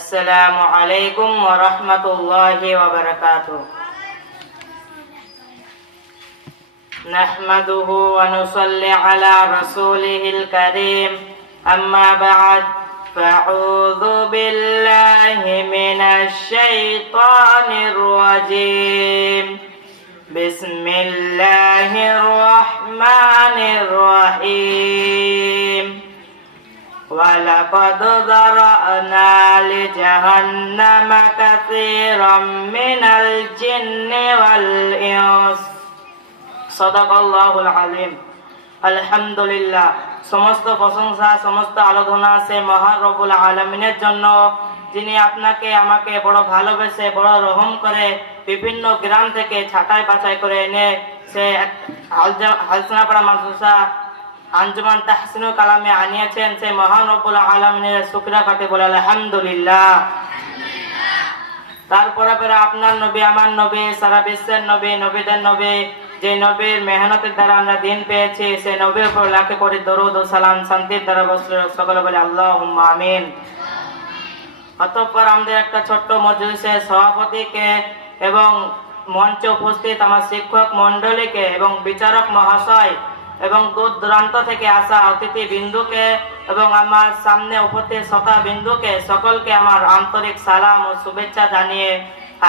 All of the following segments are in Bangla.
আসসালামু আলাইকুম ওয়া রাহমাতুল্লাহি ওয়া বারাকাতুহু। নাহমাদুহু ওয়া নুসাল্লি আলা রাসূলিহিল কারীম। আম্মা বা'দ, ফাআউযু বিল্লাহি মিনাশ শাইতানির রাজীম। বিসমিল্লাহির রাহমানির রাহিম। وَلَقَدْ ذَرَأْنَا لِجَهَنَّمَ كَثِيرًا مِنَ الْجِنِّ وَالْإِنسِ সাদাকাল্লাহুল আযীম। আলহামদুলিল্লাহ, সমস্ত প্রশংসা, সমস্ত আরাধনা আছে মহান রব্বুল আলামিনের জন্য, যিনি আপনাকে আমাকে বড় ভালোবেসে, বড় রহম করে বিভিন্ন গ্রাম থেকে ছাঁটাই বাছাই করে এনে সে হালসিনাপাড়া মাদ্রাসা আঞ্জুমান তাহসিনুল কালামে আনিয়েছেন। সেই মহান রব্বুল আলামিনের শুকরিয়া কাটে বলে আলহামদুলিল্লাহ। তারপরে আপনার নবী, আমার নবী, সারা বিশ্বের নবী, নবীদের নবী, যে নবীর মেহনতের দ্বারা আমরা দিন পেয়েছি, সেই নবীর উপর লাখে কোটি দরুদ ও সালাম শান্তির দ্বারা বসলে সকলে বলে আল্লাহুম্মা আমিন। অতঃপর আমাদের একটা ছোট্ট মজলিসের সভাপতিকে এবং মঞ্চে উপস্থিত আমার শিক্ষক মণ্ডলীকে এবং বিচারক মহাশয় এবং দূর দূরান্ত থেকে আসা অতিথি বিন্দুকে এবং আমার সামনে উপস্থিত শ্রোতা বিন্দুকে সকলকে আমার আন্তরিক সালাম ও শুভেচ্ছা জানিয়ে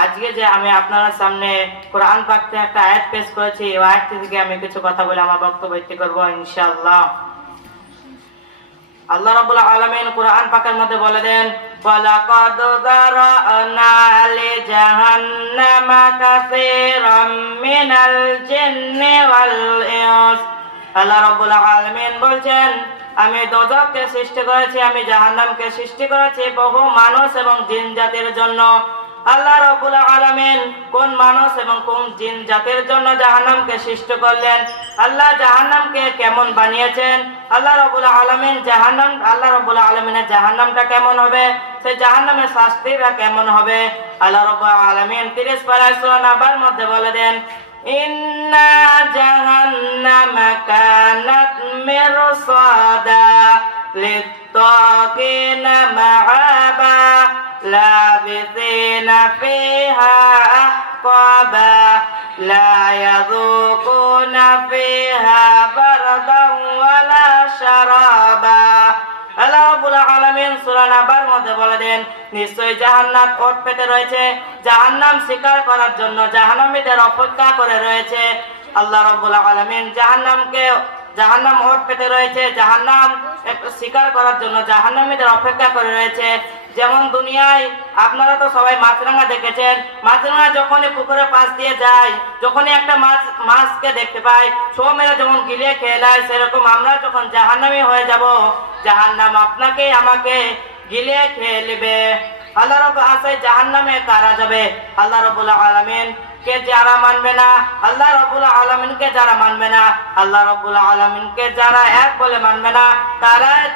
আজকে যে আমি আপনার সামনে কোরআন পাক থেকে একটা আয়াত পেশ করেছি, ওই আয়াতটি থেকে আমি কিছু কথা বলে আমার বক্তব্য করব ইনশাআল্লাহ। আল্লাহ রাব্বুল আলামিন কোরআন পাকের মধ্যে বলে দেন, ওয়ালাকাদ যারা'না লিজাহান্নামা কাসীরাম মিনাল জিন্নি ওয়াল ইনস। আল্লাহ রাব্বুল আলামিন বলছেন, আমি দোজখকে সৃষ্টি করেছি, আমি জাহান্নামকে সৃষ্টি করেছি বহু মানুষ এবং জিন জাতির জন্য। আল্লাহ রাব্বুল আলামিন কোন মানুষ এবং কোন জিন জাতির জন্য জাহান্নামকে সৃষ্টি করলেন, আল্লাহ জাহান্নামকে কেমন বানিয়েছেন, আল্লাহ রাব্বুল আলামিন আল্লাহ রাব্বুল আলামিনের জাহান্নামটা কেমন হবে, সেই জাহান্নামের শাস্তিটা কেমন হবে, আল্লাহ রাব্বুল আলামিন 30 পারা সূরা নাবার মধ্যে বলে দেন, ইন্না জাহান্নামা কানাত মিরসাদা লিত্তাগিনা মাআবা লাবিসিনা ফিহা আহকাবা লা ইয়াযুকুনা ফিহা বারদান ওয়ালা শারাবা। আল্লাহ রাব্বুল আলামিন সূরা নাবার মধ্যে বলে দেন, নিশ্চয়ই জাহান্নাম ওঠ পেতে রয়েছে, জাহান্নাম শিকার করার জন্য জাহান্নামীদের অপেক্ষা করে রয়েছে। আল্লাহ রাব্বুল আলামিন জাহান্নাম ওঠ পেতে রয়েছে, জাহান্নাম শিকার করার জন্য জাহান্নামীদের অপেক্ষা করে রয়েছে। যেমন দুনিয়ায় আপনারা তো সবাই মাছরাঙা দেখেছেন, মাছরাঙা যখনই পুকুরের পাশ দিয়ে যায়, যখনই একটা মাছকে দেখতে পায়, ছো মেরে যেমন গিলিয়ে খেয়ে নেয়, সেরকম আমরা যখন জাহান্নামী হয়ে যাব, জাহান্নাম আপনাকে আমাকে গিলিয়ে খেয়ে নেবে। আল্লাহ রাব্বুল আলামিন জাহান্নামে কারা যাবে? আল্লাহ রাব্বুল আলামিন কে যারা মানবে না, আল্লাহ রাব্বুল আলামিনকে যারা মানবে না, আল্লাহ রাব্বুল আলামিনকে যারা এক বলে মানবে না,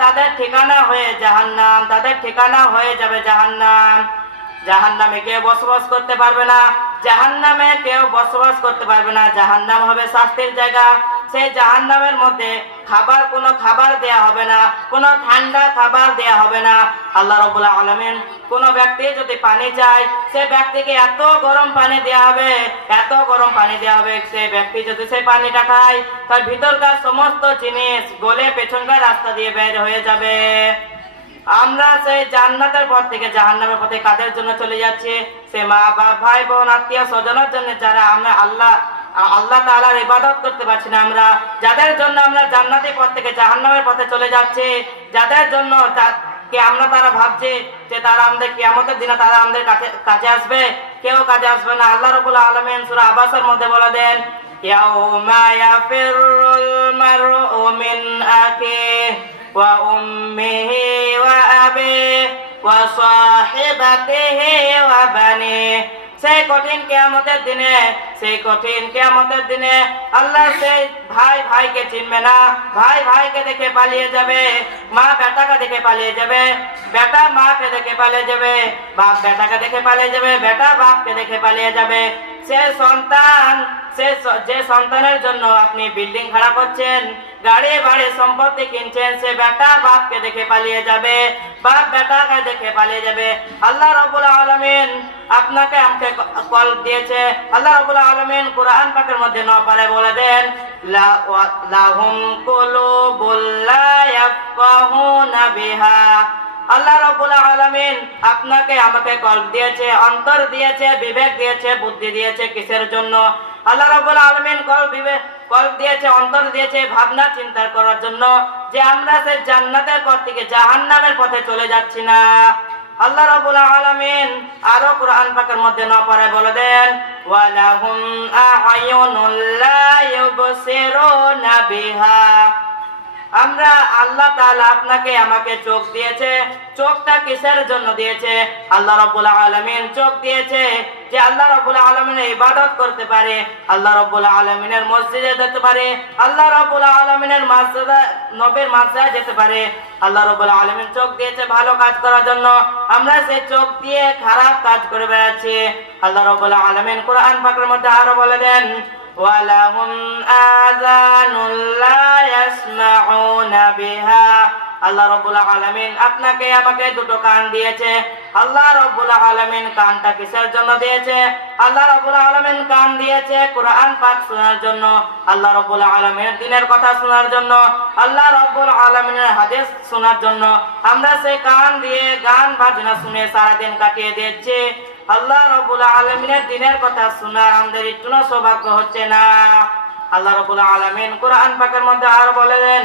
তাদের ঠিকানা হয়ে জাহান্নাম, তাদের ঠিকানা হয়ে যাবে জাহান্নাম। জাহান্নামে কেউ বসবাস করতে পারবে না, জাহান্নামে কেউ বসবাস করতে পারবে না। জাহান্নাম হবে শাস্তির জায়গা। সেই জাহান্নামের মধ্যে কোনো খাবার দেয়া হবে না, কোনো ঠান্ডা খাবার দেয়া হবে না। আল্লাহ রাব্বুল আলামিন কোন ব্যক্তি যদি পানি চায়, সে ব্যক্তিকে এত গরম পানি দেয়া হবে, এত গরম পানি দেয়া হবে, সে ব্যক্তি যদি সেই পানিটা খায়, তার ভিতরকার সমস্ত জিনিস গলে পেছনকার রাস্তা দিয়ে বের হয়ে যাবে। আমরা সেই জান্নাতের পথ থেকে জাহান্নামের পথে কাদের জন্য চলে যাচ্ছি? সে মা বাবা, ভাই বোন, আত্মীয় স্বজনের জন্য, যারা আমরা আল্লাহ তাআলার ইবাদত করতে পারছি না, আমরা যাদের জন্য আমরা জান্নাতের পথ থেকে জাহান্নামের পথে চলে যাচ্ছি, যাদের জন্য তারা ভাবছে যে তারা আমাদের কিয়ামতের দিনে তারা আমাদের কাছে আসবে, কেউ কাজে আসবে না। আল্লাহ রাব্বুল আলামিন সূরা আবাসের মধ্যে বলে দেন, ইয়াউমা ইয়াফিরুল মারউ মিন আখিহি ওয়া উম্মিহি ওয়া আবিহি ওয়া সাহিবাতিহি ওয়া বানিহি। সেই কঠিন কিয়ামতের দিনে আল্লাহ সেই ভাইকে চিনবে না, ভাইকে দেখে পালিয়ে যাবে, মা বেটাকে দেখে পালিয়ে যাবে, বেটা মাকে দেখে পালিয়ে যাবে, বাপ বেটাকে দেখে পালিয়ে যাবে, বেটা বাপকে দেখে পালিয়ে যাবে। সে যে সন্তানের জন্য আপনি বিল্ডিং খাড়া করছেন, গাড়ি বাড়ি সম্পত্তি কিনছেন, সে বেটা বাপকে দেখে পালিয়ে যাবে, বাপ বেটাকে দেখে পালিয়ে যাবে। আল্লাহ রাব্বুল আলামিন আপনাকে আমাকে কল দিয়েছে। আল্লাহ রাব্বুল আলামিন কোরআন পাকের মধ্যে নপারে বলে দেন, লাহুম কুলুবুল লা ইয়াফকাহুনা বিহা। আল্লাহ রাব্বুল আলামিন আপনাকে আমাকে কল্প দিয়েছে, অন্তর দিয়েছে, বিবেক দিয়েছে, বুদ্ধি দিয়েছে। কিসের জন্য? আল্লাহ রাব্বুল আলামিন কল্প দিয়েছে, অন্তর দিয়েছে ভাবনা চিন্তা করার জন্য, যে আমরা সে জান্নাতের পথ থেকে জাহান্নামের পথে চলে যাচ্ছি না। আল্লাহ রাব্বুল আলামিন আরো কোরআন পাকের মধ্যে নপারে বলে দেন, ওয়ালাহুম আ'য়ুনুল লা ইউবসিরুনা বিহা। আমরা আল্লাহ তাআলা আপনাকে আমাকে চোখ দিয়েছে। চোখটা কিসের জন্য দিয়েছে? আল্লাহ রাব্বুল আলামিন চোখ দিয়েছে যে আল্লাহ রাব্বুল আলামিনের ইবাদত করতে পারে, আল্লাহ রাব্বুল আলামিনের মসজিদে যেতে পারে, আল্লাহ রাব্বুল আলামিনের নবীর মাদ্রাসায় যেতে পারে। আল্লাহ রাব্বুল আলামিন চোখ দিয়েছে ভালো কাজ করার জন্য, আমরা সেই চোখ দিয়ে খারাপ কাজ করে বেড়াচ্ছি। আল্লাহ রাব্বুল আলামিন কোরআন পাকের মধ্যে আরো বলে দেন, ওয়ালাহুম আযানুল লা ইয়াসমাউনা বিহা। আল্লাহ রাব্বুল আলামিন আপনাকে আমাকে দুটো কান দিয়েছে। আল্লাহ রাব্বুল আলামিন কানটা কিসের জন্য দিয়েছে? আল্লাহ রাব্বুল আলামিন কান দিয়েছে কোরআন পাক শোনার জন্য, আল্লাহ রাব্বুল আলামিনের দ্বীনের কথা শোনার জন্য, আল্লাহ রাব্বুল আলামিনের হাদিস শোনার জন্য। আমরা সেই কান দিয়ে গান বাজনা শুনে সারা দিন কাটিয়ে দিচ্ছি। আল্লাহ রাব্বুল আলামিনের দ্বীনের কথা শোনার আমাদের একটু সৌভাগ্য হচ্ছে না। আল্লাহ রাব্বুল আলামিন কোরআন পাকের মধ্যে আর বলেন,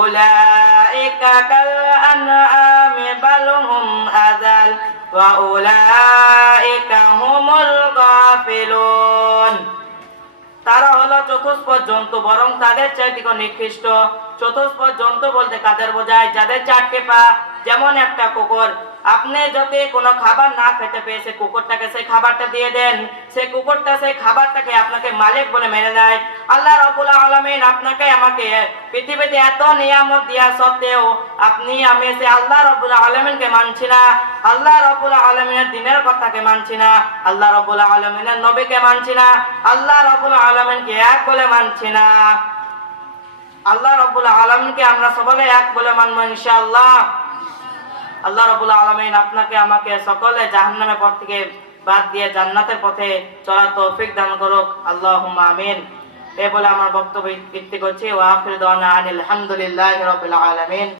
উলাইকা কাল আনআমি বাল হুম আযাল ওয়া উলাইকা হুমুল গাফিলুন। তারা হলো চতুষ্পদ জন্তু, বরং তাদের চাইতে নিকৃষ্ট। চতুষ্পদ জন্তু বলতে কাদের বোঝায়? যাদের চারটে পা। যেমন একটা কুকুর, আপনি যদি কোনো খাবার না খেতে পেয়ে সে কুকুরটাকে সেই খাবারটা দিয়ে দেন, সেই কুকুরটা সেই খাবারটাকে আপনাকে মালিক বলে মেনে নেয়। আল্লাহ রাব্বুল আলামিন আপনাকে আমাকে পৃথিবীতে এত নিয়ামত দেওয়া সত্ত্বেও আপনি আমি সে আল্লাহ রাব্বুল আলামিনকে মানছি না, আল্লাহ রাব্বুল আলামিনের দ্বীনের কথাকে মানছি না, আল্লাহ রাব্বুল আলামিনের নবীকে মানছি না, আল্লাহ রাব্বুল আলামিনকে এক বলে মানছি না। আল্লাহ রাব্বুল আলামিনকে আমরা সকলে এক বলে মানবো ইনশাআল্লাহ। আল্লাহ রাব্বুল আলামিন আপনাকে আমাকে সকলে জাহান্নামের পথ থেকে বাদ দিয়ে জান্নাতের পথে চলার তৌফিক দান করুক, আল্লাহুম্মা আমিন। এই বলে আমার বক্তব্য ইতি করছি। ওয়া আখিরু দাওয়ানা আনিল হামদুলিল্লাহি রাব্বিল আলামিন।